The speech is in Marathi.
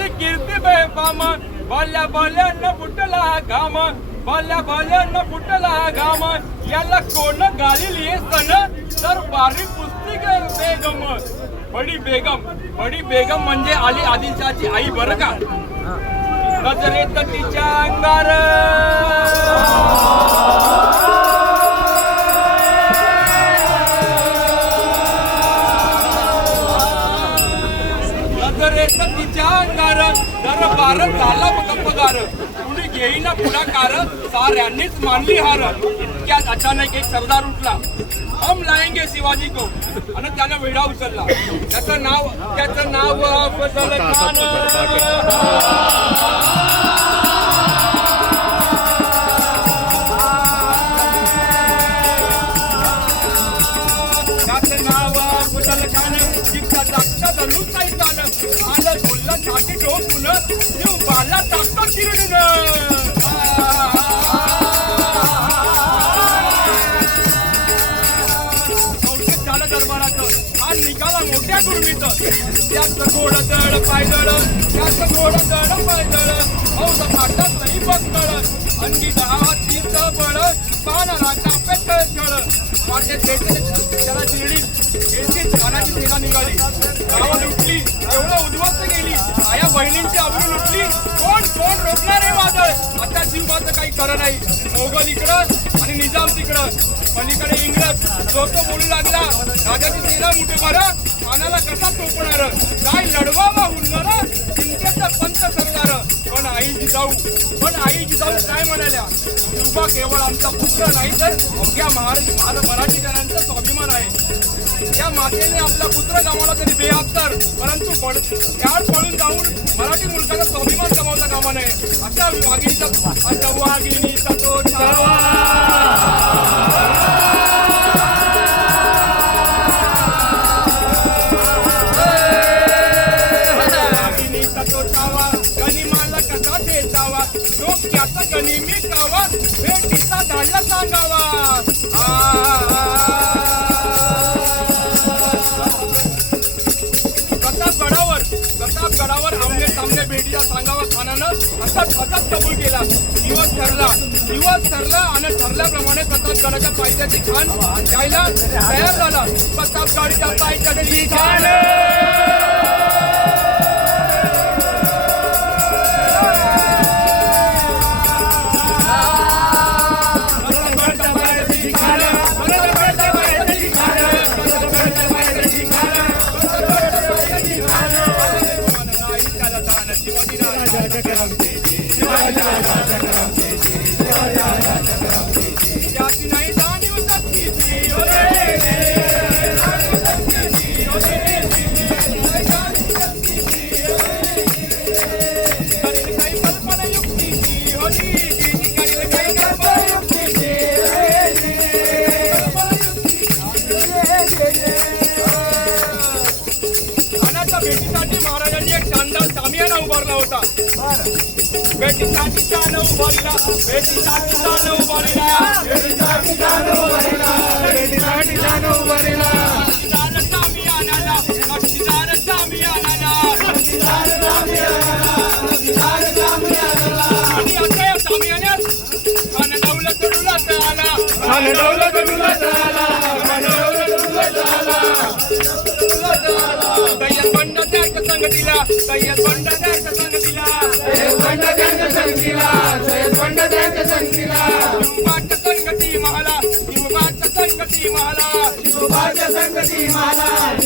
त्यांची कीर्ती बेफाम बाल्या बाल्यानं फुटला घाम बाल्या बाल्यानं फुटला घाम याला कोण घालील हे सण तर बारी पुस्तिक बेगम बडी बेगम म्हणजे अली आदिलशाहची आई बरं का. नजरेत तिच्या अंगार तिच्या अंगार दरबार झाला पगार कुणी घेईना पुढाकार साऱ्यांनीच मानली हार. इतक्यात अचानक एक सरदार उठला. हम लाएंगे शिवाजी को आणि त्यानं वेढा उचलला. त्याचं नाव अफजल खान. त्याचं नाव अफजल खान. जिंकता धरून काही चाल आलं बोलला छाती ठोकून जीव बाला टाकतो चिरडून. निघाला मोठ्या गुरमीत त्याचं घोड जड पायदळ त्याचं घोड जड पायदळ औदा फाटात नाही बसतळ अंगी दहा तीर्थ बळ पानाला टापे छळ माझे त्याला शिर्डी एसटीत खानाची सेना निघाली. गावात उठली एवढं उद्ध्वस्त गेली. आया बहिणींची अब्रू लुटली. कोण रोखणार आहे वादळ. आता जीवाचं काही खरं नाही. मोगल इकडं आणि निजाम तिकडं पलीकडे इंग्रज जो तो बोलू लागला. राजाची सेना मुठे भरा कानाला कसा टोपणार काय लढवावा हुंडणार चिंतेचा पंत सरदार. पण आई जिजाऊ काय म्हणाल्या. युवा केवळ आमचा पुत्र नाही तर अवघ्या मराठी जनांचा स्वाभिमान आहे. या मातेने आपला पुत्र गमावला तरी बेअत्तर परंतु त्याड पळून जाऊन मराठी मुलकाचा स्वाभिमान गमावता कामा नये. अशा वाघिणीचा तो छावा डोक्याचा गनिमी कावा भेटीचा धाडला सांगावा. प्रतापगडावर आमने सामने भेटीला सांगावा. खानानं असंच कबूल केला. दिवस ठरला आणि ठरल्याप्रमाणे प्रतापगडाच्या पायथ्याची खान द्यायला तयार झाला. प्रतापगडच्या पायथ्याची खान भेटीसाठी महाराजांनी एक शानदार सामियाना उभारला होता. भेटीसाठी शान उभारला. आणि आता या सामियान्यात खानदौलत आला. सय्यद बंडा त्यांच्या संगतीला संगती महाला